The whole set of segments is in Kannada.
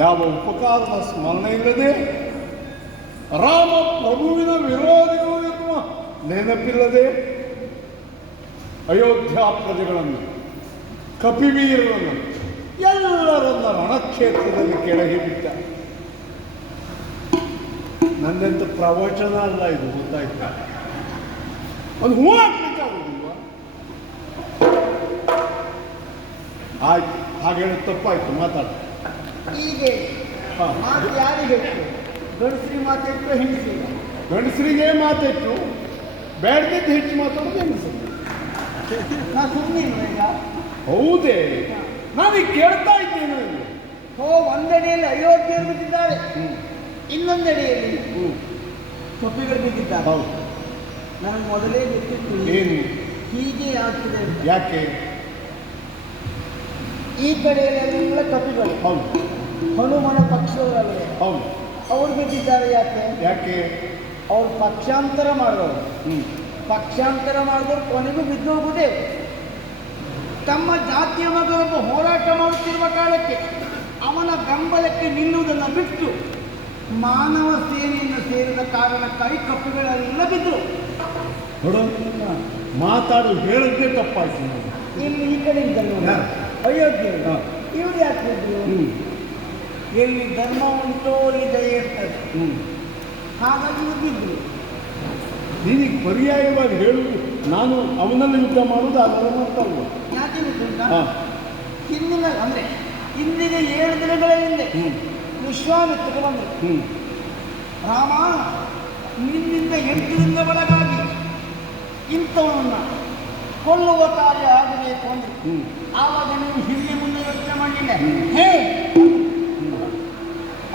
ಯಾವ ಉಪಕಾರದ ಸ್ಮರಣೆ ಇಲ್ಲದೆ ರಾಮ ಪ್ರಭುವಿನ ವಿರೋಧಿಗಳು ಎನ್ನುವ ನೆನಪಿಲ್ಲದೆ ಅಯೋಧ್ಯ ಪ್ರಜೆಗಳನ್ನು ಕಪಿವೀರರನ್ನು ಎಲ್ಲರನ್ನ ರಣಕ್ಷೇತ್ರದಲ್ಲಿ ಕೆಳಗೆ ಬಿಟ್ಟ. ನನ್ನೆಂತ ಪ್ರವಚನ ಅಲ್ಲ ಇದು, ಗೊತ್ತಾಯ್ತಾ? ಒಂದು ಹೂ ಹಾಕ್ಲಿಕ್ಕಾಗುದಿಲ್ವ? ಆಯ್ತು, ಹಾಗೆ ಹೇಳಿ ತಪ್ಪಾಯ್ತು, ಮಾತಾಡ. ಹೀಗೆ ಮಾತು ಯಾರಿಗೆ ಹೆಚ್ಚು? ಗಂಡಸರಿಗೆ ಮಾತೆಟ್ಟು ಹೆಂಗಸರಿಗೆ? ಗಂಡಸರಿಗೆ ಮಾತೆಟ್ಟು, ಬೇಡದಿದ್ದು ಹೆಚ್ಚು ಮಾತಾಡೋದು ಹೆಂಗಸರು. ನಾ ಸುಮ್ಮನೆ ಈಗ. ಹೌದೇ? ನಾನೀಗ ಕೇಳ್ತಾ ಇದ್ದೇನೆ. ಒಂದೆಡೆಯಲ್ಲಿ ಅಯೋಧ್ಯೆಯನ್ನು ಬಿದ್ದಿದ್ದಾರೆ, ಇನ್ನೊಂದೆಡೆಯಲ್ಲಿ ಕಪಿಗಳು ಬಿದ್ದಿದ್ದಾರೆ. ಹೌದು, ನನಗೆ ಮೊದಲೇ ಗೊತ್ತಿತ್ತು ಏನು ಹೀಗೆ ಆಗ್ತಿದೆ. ಯಾಕೆ? ಈ ಕಡೆಯಲ್ಲೆಲ್ಲ ಕಪಿಗಳು, ಹೌದು, ಹನುಮನ ಪಕ್ಷದವರಲ್ಲೇ ಹೌದು. ಅವ್ರು ಬಿದ್ದಿದ್ದಾರೆ. ಯಾಕೆ? ಯಾಕೆ? ಅವ್ರು ಪಕ್ಷಾಂತರ ಮಾಡಿದವರು. ಪಕ್ಷಾಂತರ ಮಾಡಿದವರು ಕೊನೆಗೂ ಬಿದ್ದು ಹೋಗುವುದೇ. ತಮ್ಮ ಜಾತಿಯ ಮಗನೊಬ್ಬ ಹೋರಾಟ ಮಾಡುತ್ತಿರುವ ಕಾಲಕ್ಕೆ ಅವನ ಬೆಂಬಲಕ್ಕೆ ನಿಲ್ಲುವುದನ್ನು ಬಿಟ್ಟು ಮಾನವ ಸೇನೆಯನ್ನು ಸೇರಿದ ಕಾರಣಕ್ಕಾಗಿ ಕಪ್ಪುಗಳೆಲ್ಲ ಬಿದ್ದರು. ನೋಡು, ಮಾತಾಡು ಹೇಳಿದ್ರೆ ತಪ್ಪಾಯ್ತು. ಇಲ್ಲಿ ಈ ಕಡೆ ಇದ್ದರು ಅಯೋಧ್ಯೆ, ಇವರು ಯಾಕೆ ಬಿದ್ದರು? ಎಲ್ಲಿ ಧರ್ಮ ಉಂಟೋ ಅಲ್ಲಿ ದಯೆ ಇರ್ತದೆ, ಹಾಗಾಗಿ ಇವರು ಬಿದ್ದರು. ನೀನೀಗ ಪರ್ಯಾಯವಾಗಿ ಹೇಳುವುದು ನಾನು ಅವನಲ್ಲಿ ಯುದ್ಧ ಮಾಡುವುದು ಅದರ ಮಾತಲ್ವ? ಯಾಕೆ ಗೊತ್ತುಂಟ? ಹಿಂದಿನ ಅಂದರೆ ಇಂದಿನ 7 ದಿನಗಳ ಹಿಂದೆ ವಿಶ್ವಾಮಿತ್ರರು ಬಂದರು. ರಾಮ, ನಿನ್ನಿಂದ 8 ದಿನದ ಒಳಗಾಗಿ ಇಂಥವನ್ನ ಕೊಲ್ಲುವ ಕಾರ್ಯ ಆಗಬೇಕು ಅಂದ್ರೆ ಆವಾಗ ನೀವು ಹಿಂದೆ ಮುಂದೆ ಯೋಚನೆ ಮಾಡಲಿಲ್ಲ.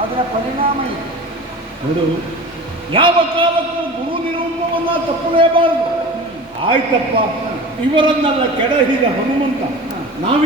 ಅದರ ಪರಿಣಾಮ ಇದೆ. ನೋಡು, ಯಾವ ಕಾಲಕ್ಕೂ ಗುರು ನಿರೂಪವನ್ನ ತಪ್ಪಲೇಬಾರದು. ಆಯ್ತಪ್ಪ, ಇವರನ್ನೆಲ್ಲ ಕೆಡಹಿದ ಹನುಮಂತ ನಾವಿ